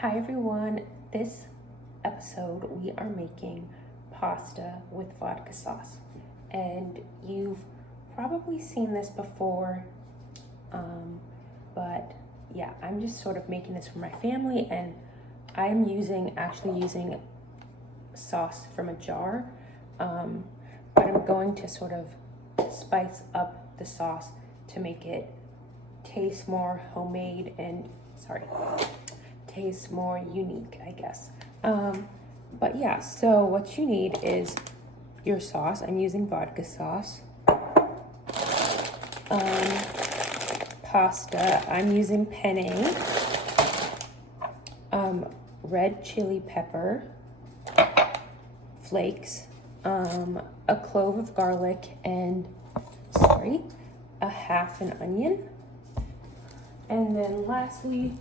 Hi everyone, this episode we are making pasta with vodka sauce, and you've probably seen this before, but yeah, I'm just sort of making this for my family, and I'm actually using sauce from a jar, but I'm going to sort of spice up the sauce to make it taste more homemade and taste more unique, I guess. But yeah, so what you need is your sauce. I'm using vodka sauce. Pasta, I'm using penne, red chili pepper flakes, a clove of garlic, and a half an onion. And then lastly,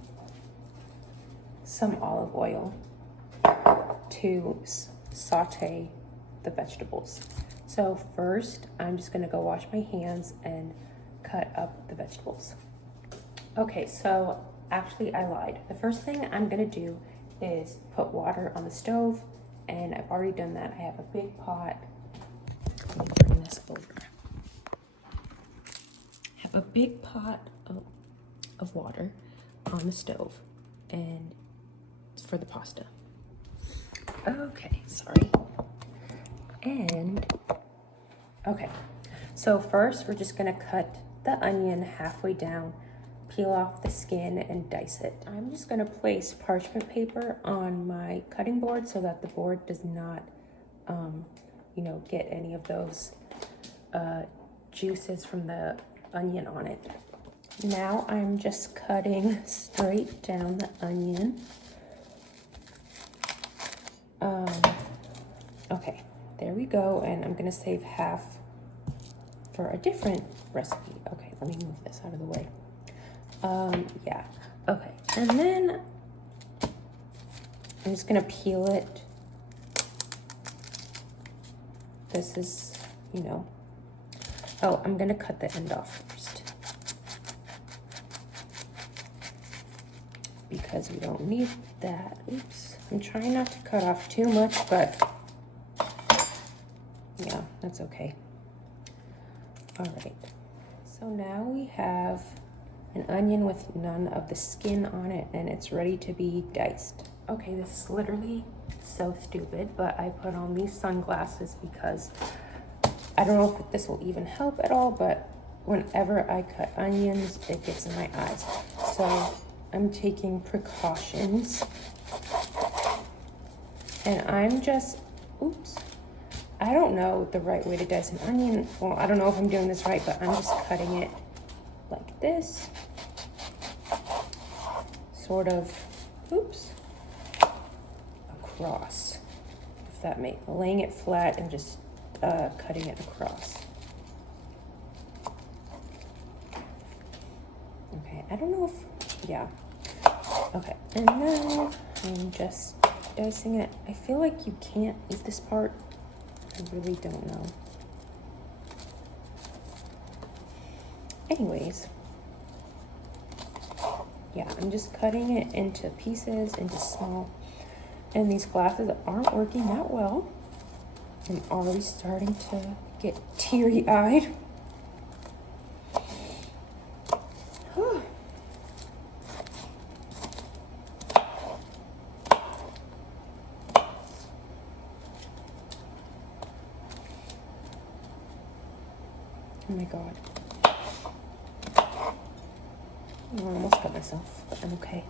some olive oil to saute the vegetables. So first, I'm just gonna go wash my hands and cut up the vegetables. Okay, so actually I lied. The first thing I'm gonna do is put water on the stove, and I've already done that. I have a big pot. Let me bring this over. I have a big pot of water on the stove, and it's for the pasta. Okay, sorry. And okay, so first we're just gonna cut the onion halfway down, peel off the skin, and dice it. I'm just gonna place parchment paper on my cutting board so that the board does not, get any of those juices from the onion on it. Now I'm just cutting straight down the onion. Okay, there we go, and I'm gonna save half for a different recipe. Okay, let me move this out of the way. Yeah, okay, and then I'm just gonna peel it. This is, I'm gonna cut the end off first, because we don't need that. Oops, I'm trying not to cut off too much, but yeah, that's okay. All right, so now we have an onion with none of the skin on it, and it's ready to be diced. Okay, this is literally so stupid, but I put on these sunglasses because I don't know if this will even help at all, but whenever I cut onions, it gets in my eyes. So I'm taking precautions, and I'm just, I don't know the right way to dice an onion. Well, I don't know if I'm doing this right, but I'm just cutting it like this, sort of, across, if that makes, laying it flat and just cutting it across. Okay, I don't know if, yeah. Okay, and now I'm just dicing it. I feel like you can't eat this part. I really don't know. Anyways, yeah, I'm just cutting it into pieces, into small, and these glasses aren't working that well. I'm already starting to get teary-eyed. Oh my God. I almost cut myself, but I'm okay.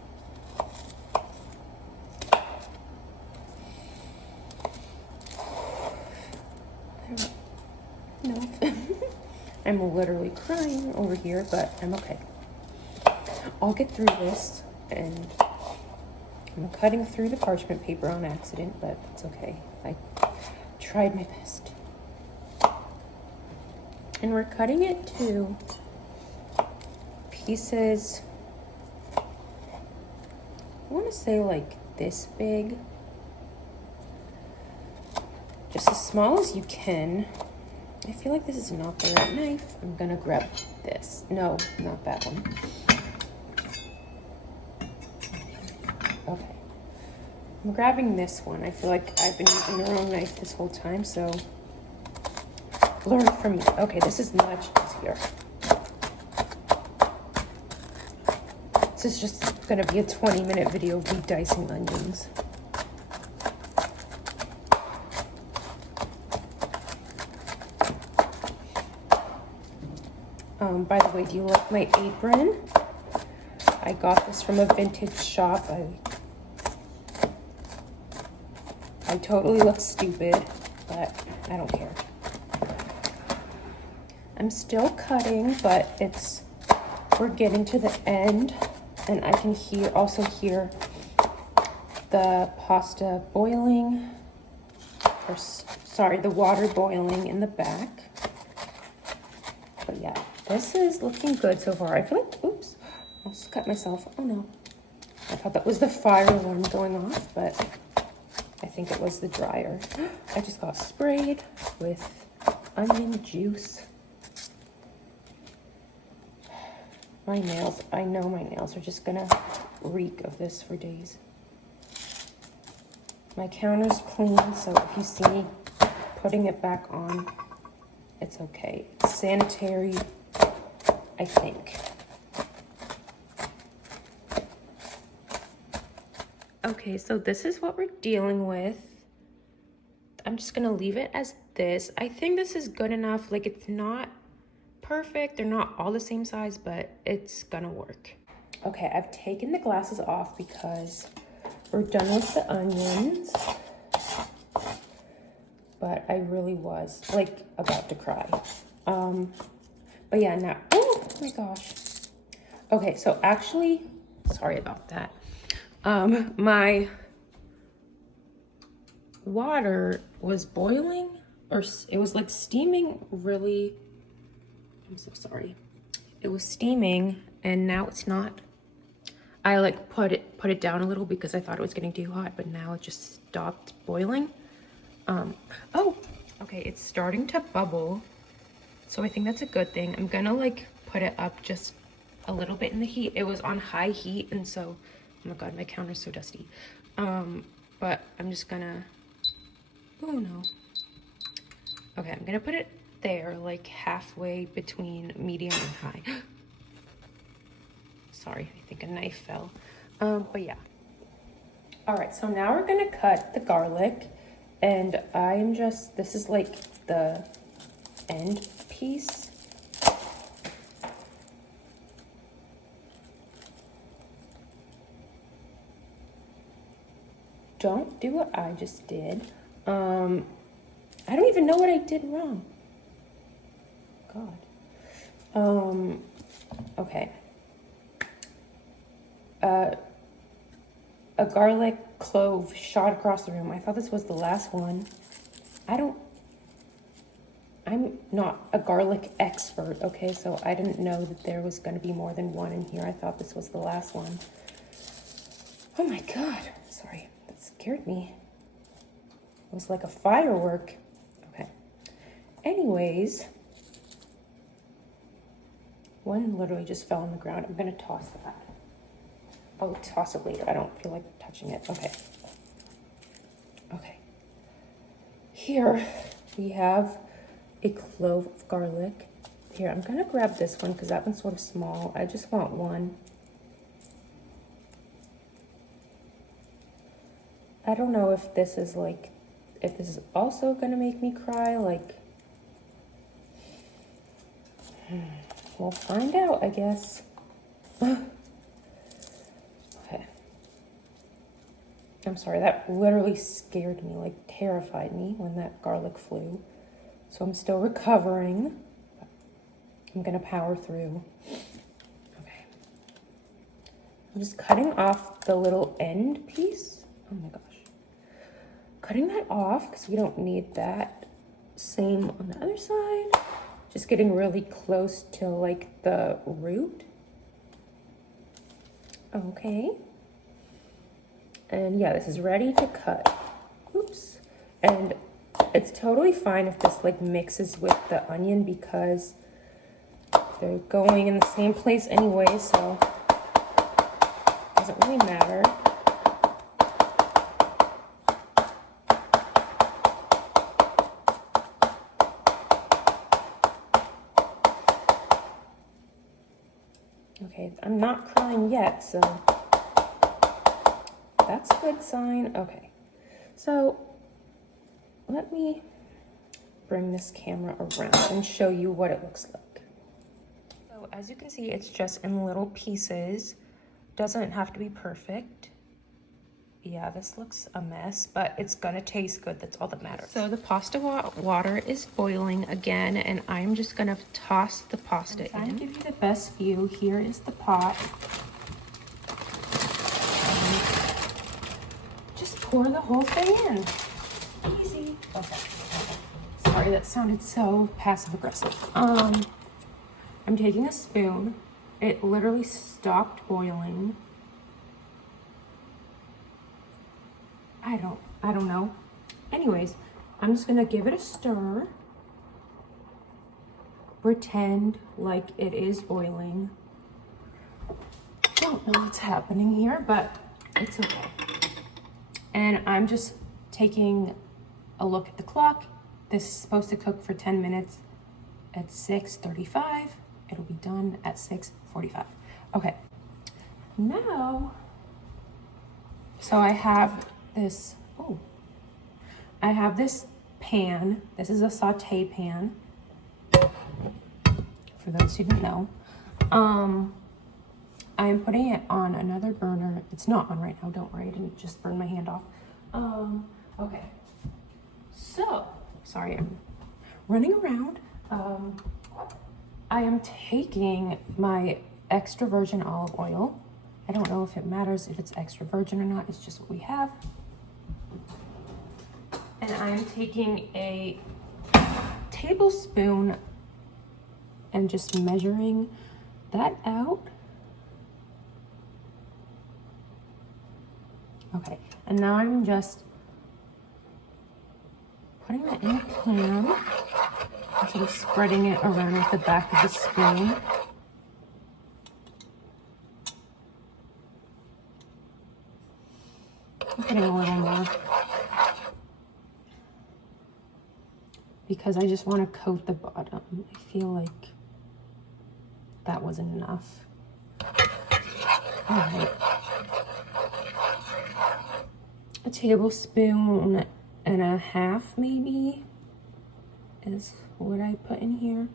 No. I'm literally crying over here, but I'm okay. I'll get through this, and I'm cutting through the parchment paper on accident, but it's okay. I tried my best. And we're cutting it to pieces, I want to say like this big, just as small as you can. I feel like this is not the right knife. I'm gonna grab this. No, not that one. Okay, I'm grabbing this one. I feel like I've been using the wrong knife this whole time, so learn from me. Okay, this is much easier. This is just gonna be a 20-minute video of me dicing onions. By the way, do you like my apron? I got this from a vintage shop. I totally look stupid, but I don't care. I'm still cutting, but we're getting to the end, and I can also hear the pasta boiling, or sorry, the water boiling in the back. But yeah, this is looking good so far. I feel like, oops, I just cut myself. Oh no. I thought that was the fire alarm going off, but I think it was the dryer. I just got sprayed with onion juice. My nails, I know my nails are just gonna reek of this for days. My counter's clean, so if you see me putting it back on, it's okay. It's sanitary, I think. Okay, so this is what we're dealing with. I'm just gonna leave it as this. I think this is good enough. Like, it's not perfect. They're not all the same size, but it's gonna work. Okay, I've taken the glasses off because we're done with the onions. But I really was, like, about to cry. But yeah, now, oh my gosh. Okay, so actually, sorry about that. My water was boiling, or it was like steaming really, I'm so sorry. It was steaming, and now it's not. I like put it down a little because I thought it was getting too hot, but now it just stopped boiling. Oh, okay, it's starting to bubble. So I think that's a good thing. I'm gonna like put it up just a little bit in the heat. It was on high heat, and so, oh my God, my counter's so dusty. But I'm just gonna, oh no. Okay, I'm gonna put it there, like halfway between medium and high. Sorry, I think a knife fell. But yeah. All right, so now we're gonna cut the garlic, and this is like the end piece. Don't do what I just did. I don't even know what I did wrong. God. Okay. A garlic clove shot across the room. I thought this was the last one. I'm not a garlic expert, okay? So I didn't know that there was gonna be more than one in here. I thought this was the last one. Oh my God, sorry, that scared me. It was like a firework. Okay, anyways, one literally just fell on the ground. I'm gonna toss that. I'll toss it later. I don't feel like touching it. Okay. Okay. Here we have a clove of garlic. Here, I'm gonna grab this one because that one's sort of small. I just want one. I don't know if this is also gonna make me cry. Like, we'll find out, I guess. Okay. I'm sorry, that literally scared me, like terrified me when that garlic flew. So I'm still recovering. I'm gonna power through. Okay. I'm just cutting off the little end piece. Oh my gosh. Cutting that off because we don't need that. Same on the other side. Just getting really close to like the root. Okay. And yeah, this is ready to cut. Oops. And it's totally fine if this like mixes with the onion because they're going in the same place anyway, so it doesn't really matter. I'm not crying yet, so that's a good sign. Okay, so let me bring this camera around and show you what it looks like. So as you can see, it's just in little pieces. Doesn't have to be perfect. Yeah, this looks a mess, but it's gonna taste good. That's all that matters. So the pasta water is boiling again, and I'm just gonna toss the pasta in. I'm trying to give you the best view. Here is the pot. Just pour the whole thing in. Easy. Okay. Sorry, that sounded so passive aggressive. I'm taking a spoon. It literally stopped boiling. I don't know. Anyways, I'm just gonna give it a stir. Pretend like it is boiling. Don't know what's happening here, but it's okay. And I'm just taking a look at the clock. This is supposed to cook for 10 minutes at 6:35. It'll be done at 6:45. Okay, now, so I have this, I have this pan. This is a saute pan, for those who didn't know. I'm putting it on another burner. It's not on right now, don't worry, I didn't just burn my hand off. Okay, so, sorry, I'm running around. I am taking my extra virgin olive oil. I don't know if it matters if it's extra virgin or not, it's just what we have. And I'm taking a tablespoon and just measuring that out. Okay, and now I'm just putting it in the pan and sort of spreading it around with the back of the spoon. I'm putting a little more because I just want to coat the bottom. I feel like that wasn't enough. All right. A tablespoon and a half maybe is what I put in here.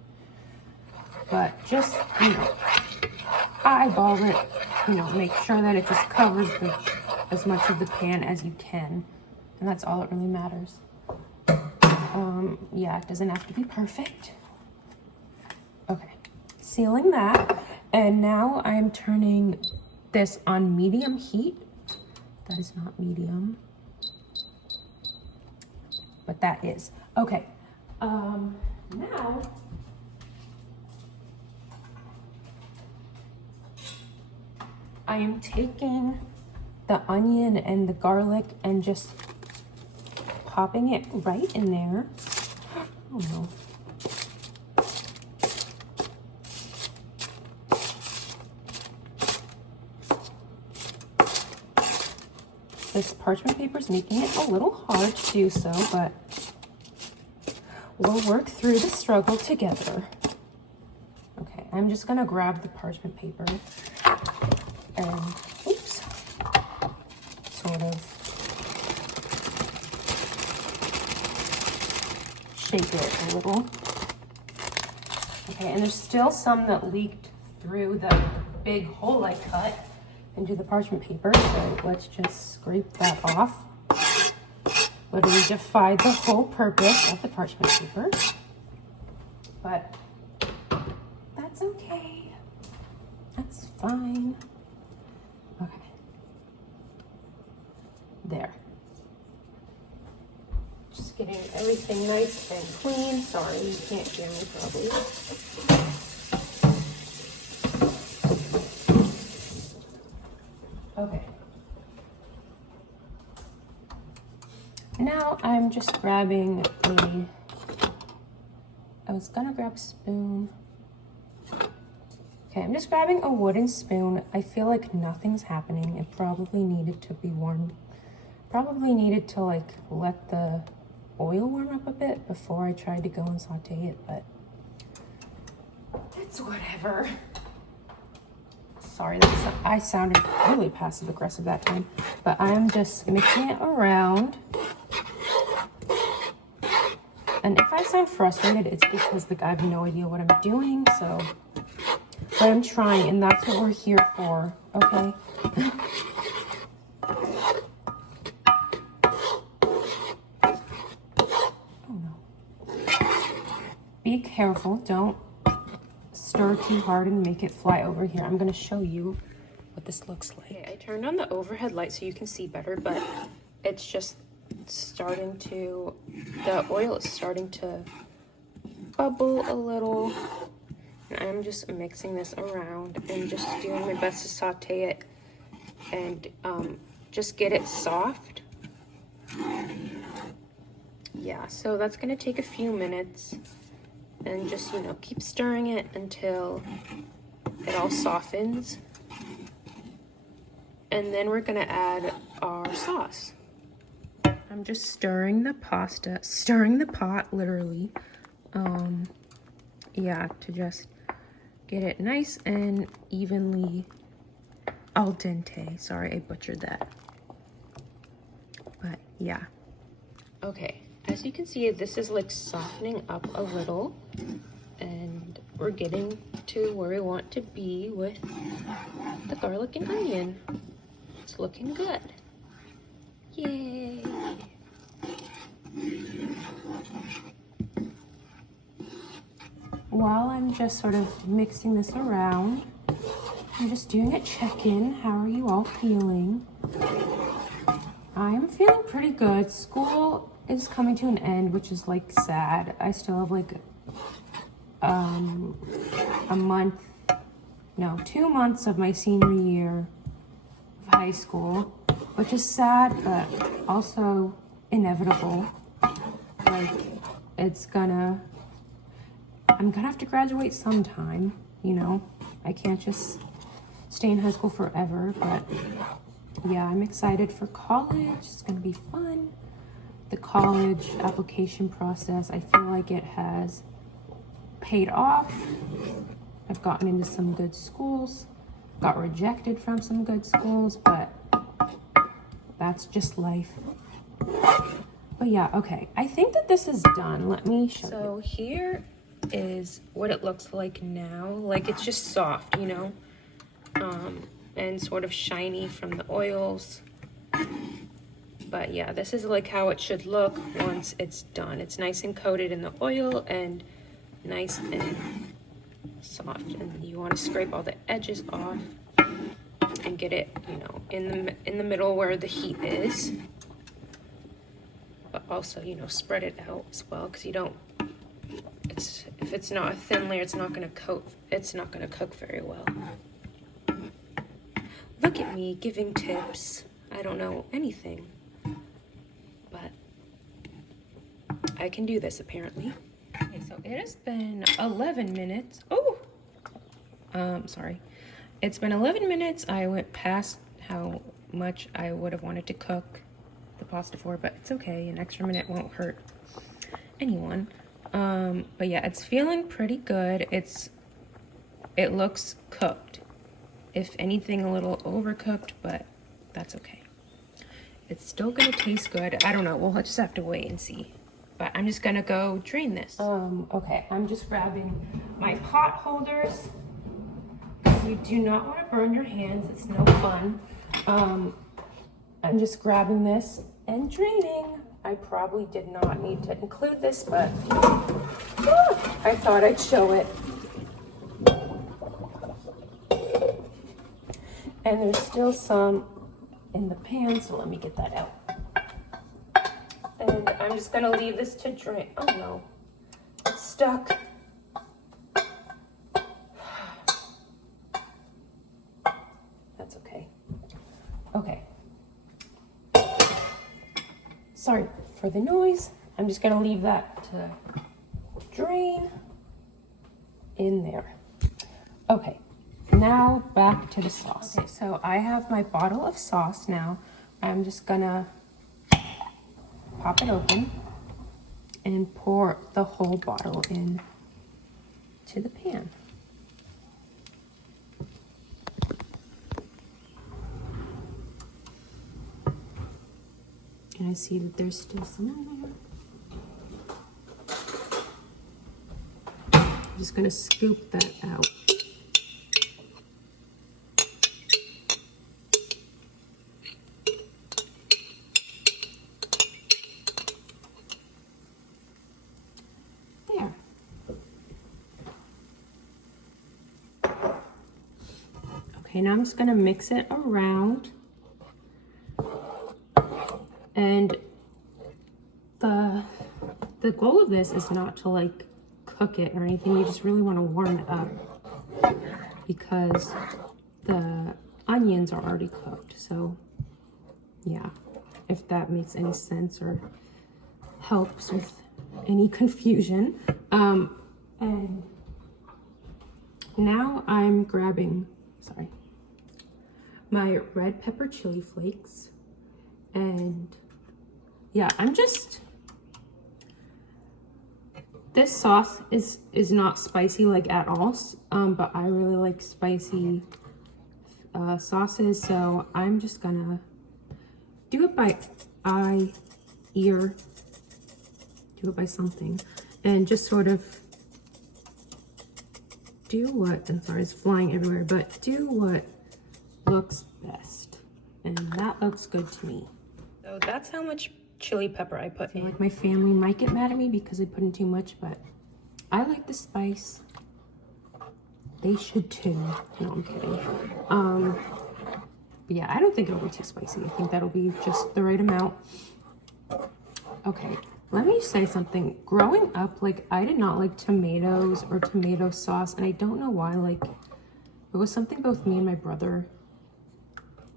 But just, eyeball it, make sure that it just covers as much of the pan as you can. And that's all that really matters. Yeah, it doesn't have to be perfect. Okay, sealing that. And now I'm turning this on medium heat. That is not medium, but that is. Okay, now I am taking the onion and the garlic and just popping it right in there. Oh no. This parchment paper is making it a little hard to do so, but we'll work through the struggle together. Okay, I'm just gonna grab the parchment paper and, oops, sort of shake it a little. Okay, and there's still some that leaked through the big hole I cut into the parchment paper, so let's just scrape that off. Literally defied the whole purpose of the parchment paper, but that's okay. That's fine. Okay. There. Just getting everything nice and clean. Sorry, you can't hear me probably. Okay. Now I'm just grabbing I was gonna grab a spoon. Okay, I'm just grabbing a wooden spoon. I feel like nothing's happening. It probably needed to be warmed. Probably needed to let the oil warm up a bit before I tried to go and saute it, but it's whatever. sorry, I sounded really passive aggressive that time, but I'm just mixing it around. And if I sound frustrated, it's because I have no idea what I'm doing, so, but I'm trying, and that's what we're here for, okay? Oh no. Be careful, don't stir too hard and make it fly over here. I'm gonna show you what this looks like. Okay, I turned on the overhead light so you can see better, but it's just starting to, the oil is starting to bubble a little. And I'm just mixing this around and just doing my best to saute it and just get it soft. Yeah, so that's gonna take a few minutes, and just, you know, keep stirring it until it all softens. And then we're gonna add our sauce. I'm just stirring the pot, literally. Yeah, to just get it nice and evenly al dente. Sorry, I butchered that. But yeah. Okay, as you can see, this is like softening up a little, and we're getting to where we want to be with the garlic and onion. It's looking good. Yay! While I'm just sort of mixing this around, I'm just doing a check-in. How are you all feeling? I'm feeling pretty good. School is coming to an end, which is like sad. I still have like a month, no, 2 months of my senior year of high school, which is sad, but also inevitable. Like, I'm gonna have to graduate sometime, you know? I can't just stay in high school forever, but yeah, I'm excited for college. It's gonna be fun. The college application process, I feel like it has paid off. I've gotten into some good schools, got rejected from some good schools, but that's just life. But yeah, okay. I think that this is done. Let me show you. So here is what it looks like now. Like, it's just soft, you know, and sort of shiny from the oils. But yeah, this is like how it should look once it's done. It's nice and coated in the oil and nice and soft. And you want to scrape all the edges off and get it, you know, in the middle where the heat is. But also, you know, spread it out as well, because you don't, if it's not a thin layer, it's not going to coat, it's not going to cook very well. Look at me giving tips. I don't know anything, but I can do this apparently. Okay, so it has been 11 minutes. Oh, sorry. It's been 11 minutes. I went past how much I would have wanted to cook the pasta for, but it's okay. An extra minute won't hurt anyone. But yeah, it's feeling pretty good. It looks cooked. If anything, a little overcooked, but that's okay. It's still gonna taste good. I don't know, we'll just have to wait and see. But I'm just gonna go drain this. Okay, I'm just grabbing my pot holders. You do not want to burn your hands, it's no fun. I'm just grabbing this and draining. I probably did not need to include this, but I thought I'd show it. And there's still some in the pan, so let me get that out. And I'm just gonna leave this to drain. Oh no, it's stuck. That's okay. Okay. Sorry for the noise. I'm just gonna leave that to drain in there. Okay. Now back to the sauce. Okay, so I have my bottle of sauce now. I'm just gonna pop it open and pour the whole bottle in to the pan. And I see that there's still some in there. I'm just gonna scoop that out. There. Okay, now I'm just gonna mix it around. And the goal of this is not to like cook it or anything. You just really want to warm it up because the onions are already cooked. So yeah, if that makes any sense or helps with any confusion. And now I'm grabbing, my red pepper chili flakes. And yeah, this sauce is not spicy like at all, but I really like spicy sauces, so I'm just gonna do it by eye, ear, do it by something, and just sort of do what, I'm sorry, it's flying everywhere, but do what looks best. And that looks good to me. So that's how much chili pepper I put in. Like my family might get mad at me because I put in too much, but I like the spice. They should too. No, I'm kidding. But yeah, I don't think it'll be too spicy. I think that'll be just the right amount. Okay, let me say something. Growing up, like, I did not like tomatoes or tomato sauce, and I don't know why. Like, it was something both me and my brother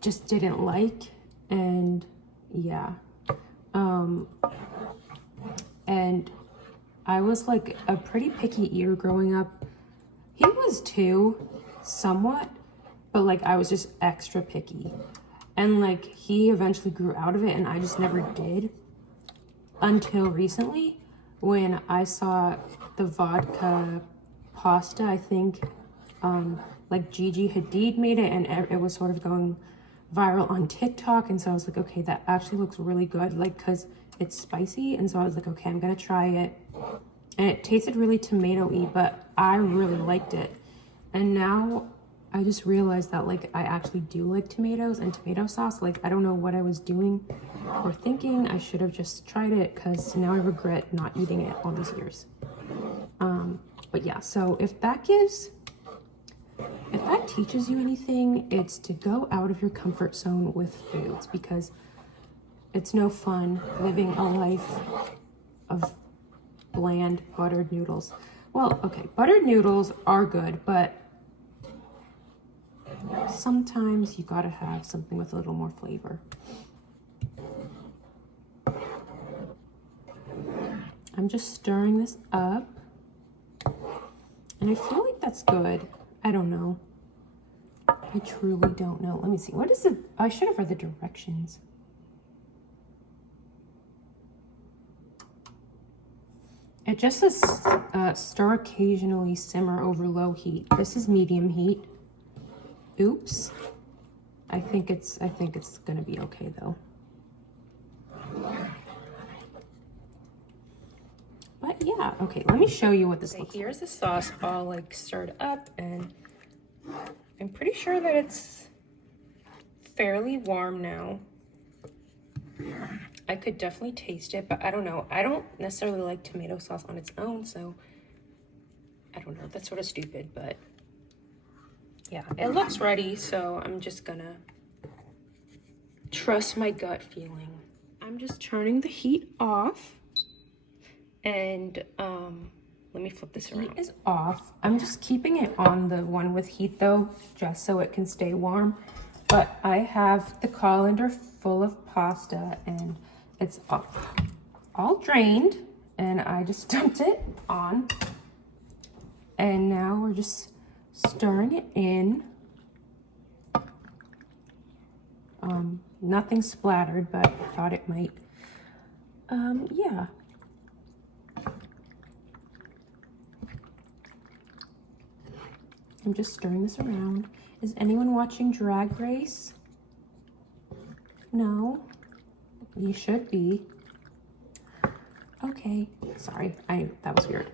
just didn't like, and yeah. And I was like a pretty picky eater growing up. He was too, somewhat, but like I was just extra picky. And like he eventually grew out of it and I just never did until recently when I saw the vodka pasta. I think like Gigi Hadid made it and it was sort of going viral on TikTok, and so I was like, okay, that actually looks really good, like, because it's spicy. And so I was like, okay, I'm gonna try it, and it tasted really tomato-y, but I really liked it. And now I just realized that like I actually do like tomatoes and tomato sauce. Like, I don't know what I was doing or thinking. I should have just tried it, because now I regret not eating it all these years. But yeah, so if that teaches you anything, it's to go out of your comfort zone with foods, because it's no fun living a life of bland buttered noodles. Well, okay, buttered noodles are good, but sometimes you gotta have something with a little more flavor. I'm just stirring this up, and I feel like that's good. I don't know. I truly don't know. Let me see. What is it? I should have read the directions. It just says stir occasionally, simmer over low heat. This is medium heat. Oops. I think it's gonna be okay though. But yeah, okay, let me show you what this looks like. Here's the sauce all like stirred up, and I'm pretty sure that it's fairly warm now. I could definitely taste it, but I don't know. I don't necessarily like tomato sauce on its own, so I don't know. That's sort of stupid, but yeah, it looks ready, so I'm just gonna trust my gut feeling. I'm just turning the heat off, and let me flip this around. Heat is off. I'm just keeping it on the one with heat though, just so it can stay warm. But I have the colander full of pasta, and it's all drained, and I just dumped it on. And now we're just stirring it in. Nothing splattered, but I thought it might. Yeah. I'm just stirring this around. Is anyone watching Drag Race? No? You should be. Okay, sorry, that was weird.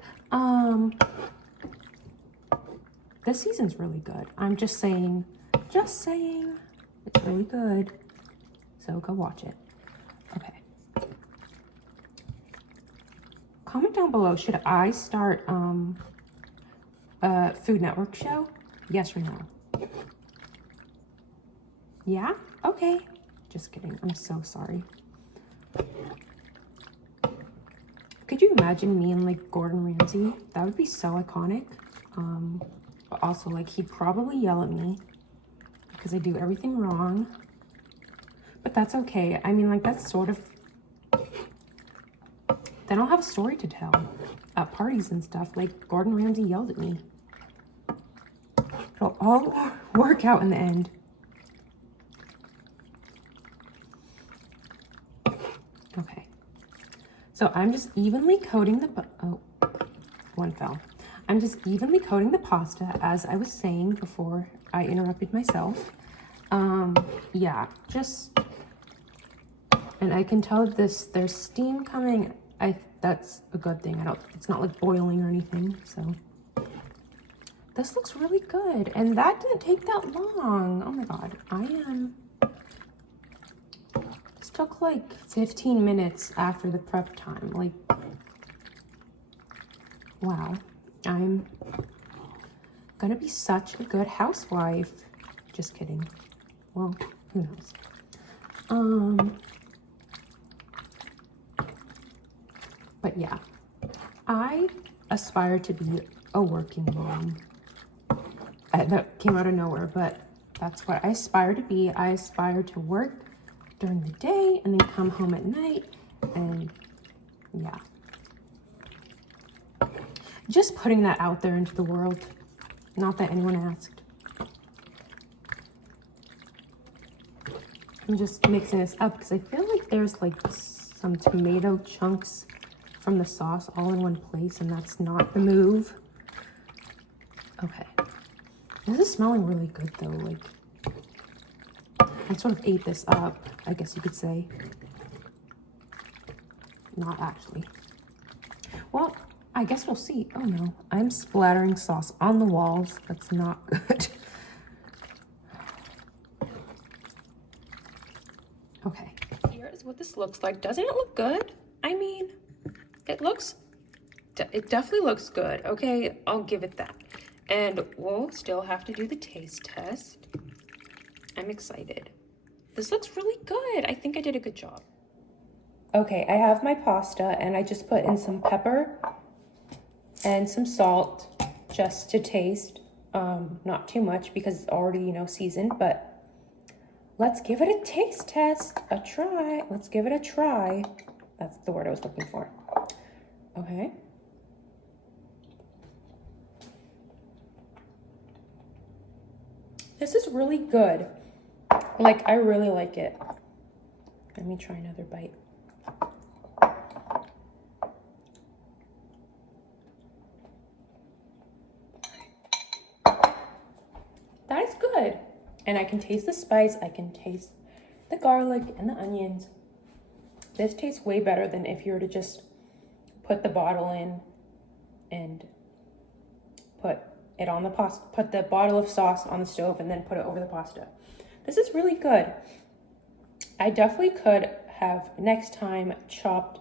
This season's really good. I'm just saying, it's really good. So go watch it. Okay. Comment down below, should I start a Food Network show? Yes or no? Yeah? Okay. Just kidding. I'm so sorry. Could you imagine me and like Gordon Ramsay? That would be so iconic. But also like he'd probably yell at me because I do everything wrong. But that's okay. I mean, like that's sort of, then I'll have a story to tell at parties and stuff. Like Gordon Ramsay yelled at me. It'll all work out in the end. Okay. So I'm just evenly coating the, oh, one fell. I'm just evenly coating the pasta as I was saying before I interrupted myself. Yeah, just, and I can tell there's steam coming. That's a good thing. It's not like boiling or anything, so. This looks really good, and that didn't take that long. Oh my God, this took like 15 minutes after the prep time. Like, wow, I'm gonna be such a good housewife. Just kidding. Well, who knows? But yeah, I aspire to be a working mom. That came out of nowhere, but that's what I aspire to be. I aspire to work during the day and then come home at night, and yeah. Just putting that out there into the world. Not that anyone asked. I'm just mixing this up because I feel like there's like some tomato chunks from the sauce all in one place, and that's not the move. Okay. This is smelling really good though. Like, I sort of ate this up, I guess you could say. Not actually. Well, I guess we'll see. Oh no, I'm splattering sauce on the walls. That's not good. Okay. Here is what this looks like. Doesn't it look good? I mean, it definitely looks good. Okay, I'll give it that. And we'll still have to do the taste test. I'm excited. This looks really good. I think I did a good job. Okay, I have my pasta and I just put in some pepper and some salt just to taste. Not too much because it's already, you know, seasoned, but let's give it a taste test, a try. Let's give it a try. That's the word I was looking for. Okay. This is really good. Like, I really like it. Let me try another bite. That is good. And I can taste the spice. I can taste the garlic and the onions. This tastes way better than if you were to just put the bottle in and put it on the pasta, put the bottle of sauce on the stove and then put it over the pasta. This is really good. I definitely could have next time chopped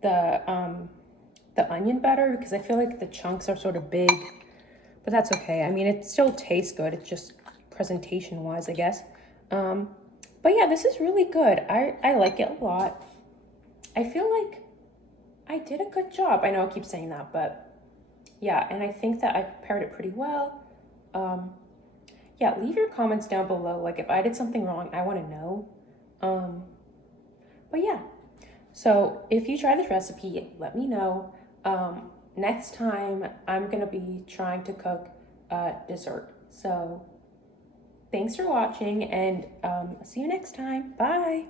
the onion better because I feel like the chunks are sort of big, but that's okay. I mean, it still tastes good. It's just presentation wise, I guess. But yeah, this is really good. I like it a lot. I feel like I did a good job. I know I keep saying that, but yeah, and I think that I prepared it pretty well. Yeah, leave your comments down below. Like if I did something wrong, I want to know. But yeah, so if you try this recipe, let me know. Next time I'm gonna be trying to cook dessert. So thanks for watching and see you next time. Bye.